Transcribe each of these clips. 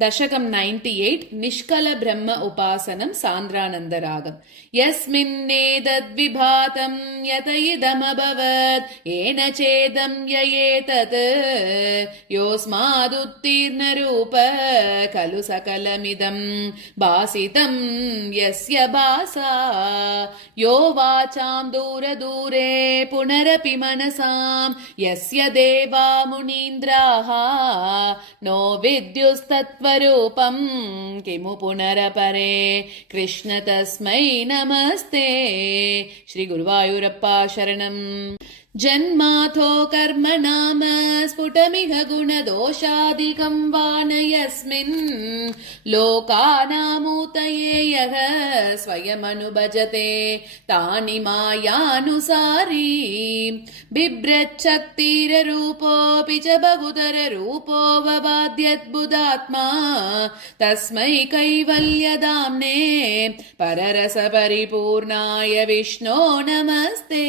दशकं 98 निष्कल ब्रह्म उपासनं सान्द्रानन्दरागम् यस्मिन्नेतद्विभातं यत इदमभवत् येन चेदं ययेतत् योऽस्मादुत्तीर्णरूप खलु सकलमिदं भासितं यस्य भासा यो वाचां दूरदूरे पुनरपि मनसां यस्य देवा मुनीन्द्राः नो विद्युस्तत्त्वरूपं किमु पुनरपरे कृष्ण तस्मै नमस्ते। श्री गुरुवायूरप्पा शरणम्। जन्माथो कर्म नाम स्फुटमिह गुणदोषादिकं वा न यस्मिन् लोकानामूतये यः स्वयमनुभजते तानि मायानुसारी बिभ्रच्छक्तिररूपोऽपि च बहुतररूपो ववाद्यद्भुतात्मा तस्मै कैवल्यधाम्ने पररसपरिपूर्णाय विष्णो नमस्ते।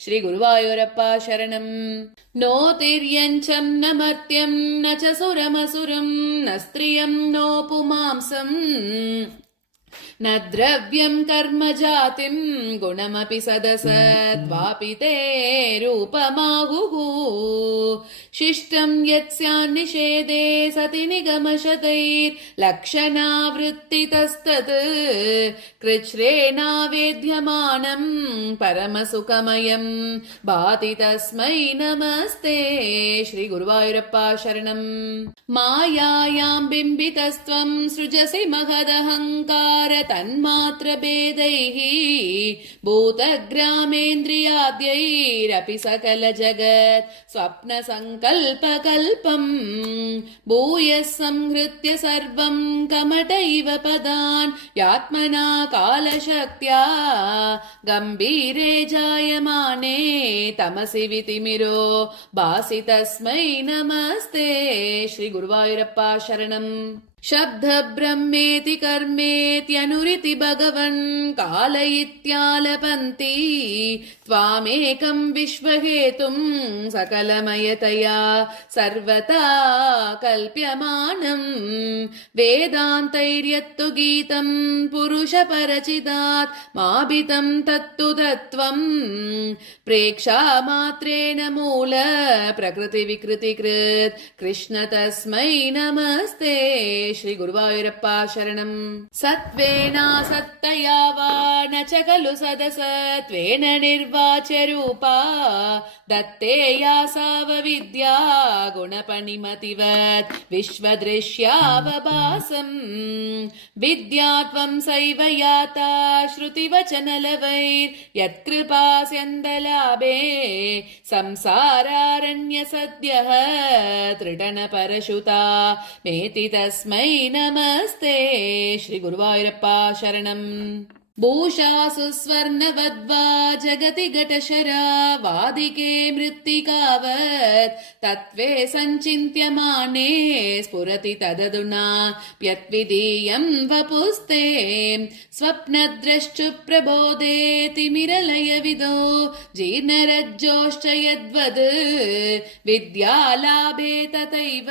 श्री गुरुवायूरप्पा शरणम्। नो तिर्यञ्चं न मर्त्यं न च सुरमसुरं न स्त्रियं नो पुमांसम् न द्रव्यं कर्म जातिं गुणमपि सदसत्वापि ते रूपमाहुः शिष्टं यत्स्यान्निषेधे सति निगमशतैर्लक्षणावृत्तितस्तत् कृच्छ्रेणावेद्यमानं परमसुखमयं भाति तस्मै नमस्ते। श्री गुरुवायूरप्पा शरणम्। मायायां बिम्बितस्त्वं सृजसि महदहङ्कार तन्मात्रभेदैः भूतग्रामेन्द्रियाद्यैरपि सकल जगत् स्वप्नसङ्कल्पकल्पम् भूयः संहृत्य सर्वं कमटैव पदान् यात्मना कालशक्त्या गम्भीरे जायमाने तमसि वितिमिरो भासि तस्मै नमस्ते। श्री गुरुवायूरप्पा शरणम्। शब्द ब्रह्मेति कर्मेत्यनुरिति भगवन् काल इत्यालपन्ति त्वामेकं विश्वहेतुं सकलमयतया सर्वथा कल्प्यमानं वेदान्तैर्यत्तु गीतं पुरुषपरचिदात् माभितं तत्तु तत्त्वं प्रेक्षामात्रेण मूल प्रकृतिविकृतिकृत् कृष्ण तस्मै नमस्ते। श्री गुरुवायूरप्पा शरणम्। सत्त्वेनासत्तया वा न च खलु सदसत्त्वेन निर्वाच्य रूपा दत्ते या सावविद्या गुणपणिमतिवत् विश्वदृश्यावभासम् विद्यात्वं सैव याता श्रुतिवचनलवैर्यत्कृपास्यन्दलाभे संसारारण्यसद्यः त्रिटनपरशुता मेति तस्मै नमस्ते। श्री गुरुवायूरप्पा शरणम्। भूषासु स्वर्णवद्वा जगति घटशरा वादिके मृत्तिकावत् तत्त्वे सञ्चिन्त्यमाने स्फुरति तदधुना प्यत्विधीयं वपुस्ते स्वप्नद्रष्टुप्रबोधे तिमिरलयविदो जीर्णरज्जोश्च यद्वद् विद्यालाभे तथैव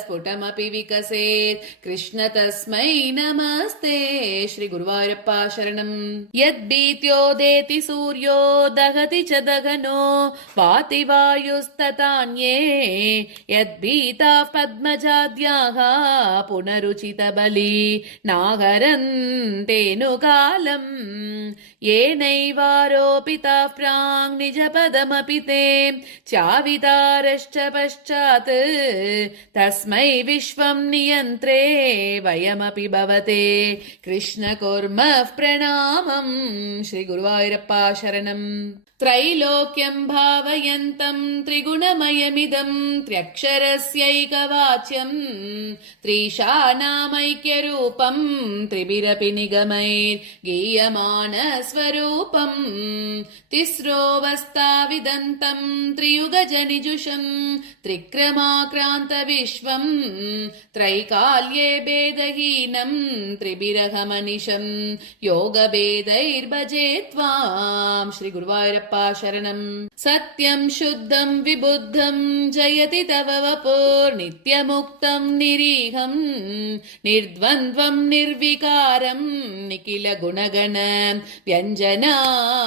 स्फुटमपि विकसेत् कृष्ण तस्मै नमस्ते। श्री गुरुवायूरप्पा शरणम्। यद्भीत्योदेति सूर्यो दहति च दहनो वाति वायुस्तथान्ये यद्भीताः पद्मजाद्याः पुनरुचितबली नाहरन्तेनु कालम् येनैवारोपिताः प्राङ् निजपदमपि ते चावितारश्च पश्चात् तस्मै विश्वं नियन्त्रे वयमपि भवते कृष्ण कुर्मः प्रणामम्। श्री गुरुवायूरप्पा शरणम्। त्रैलोक्यं भावयन्तं त्रिगुणमयमिदं त्र्यक्षरस्यैकवाच्यं त्रिशानामैक्यरूपं त्रिभिरपि निगमैर्गीयमानस्वभावम् स्वरूपम् तिस्रोऽवस्थाविदन्तम् त्रियुगजनिजुषम् त्रिक्रमाक्रान्तविश्वम् त्रैकाल्ये भेदहीनम् त्रिभिरहमनिशम् योगभेदैर्भजे त्वाम् श्री गुरुवायूरप्पा शरणम् सत्यम् शुद्धम् विबुद्धम् जयति तव वपुर्नित्यमुक्तम् निरीहम् निर्द्वन्द्वम् निर्विकारम् निखिल गुणगण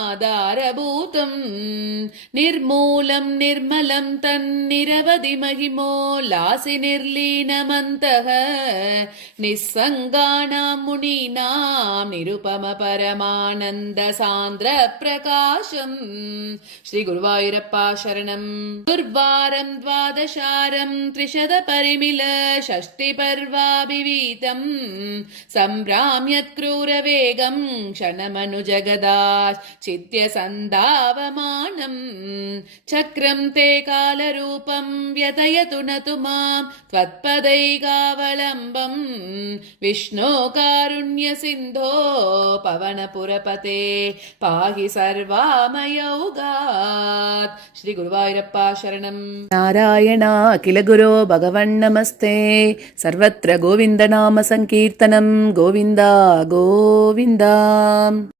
व्यञ्जनाधारभूतम् निर्मूलम् निर्मलम् तन्निरवधि महिमोल्लासि निर्लीनमन्तः निस्सङ्गानाम् मुनीनाम् निरुपम परमानन्द सान्द्र प्रकाशम् श्री गुरुवायूरप्पा शरणम् दुर्वारम् द्वादशारम् त्रिशत परिमिल षष्टि पर्वाभिवीतम् सम्भ्राम्यत् क्रूरवेगम् क्षणमनुजगदाश् चित्य सन्धावमानम् चक्रम् ते कालरूपम् व्यतयतु नतु माम् त्वत्पदैकावलम्बम् विष्णो कारुण्य सिन्धो पवनपुरपते पाहि सर्वामयौगात् श्री गुरुवायूरप्पा शरणम् नारायण अखिल गुरो भगवन् नमस्ते सर्वत्र गोविन्द नाम संकीर्तनम् गोविन्द गोविन्द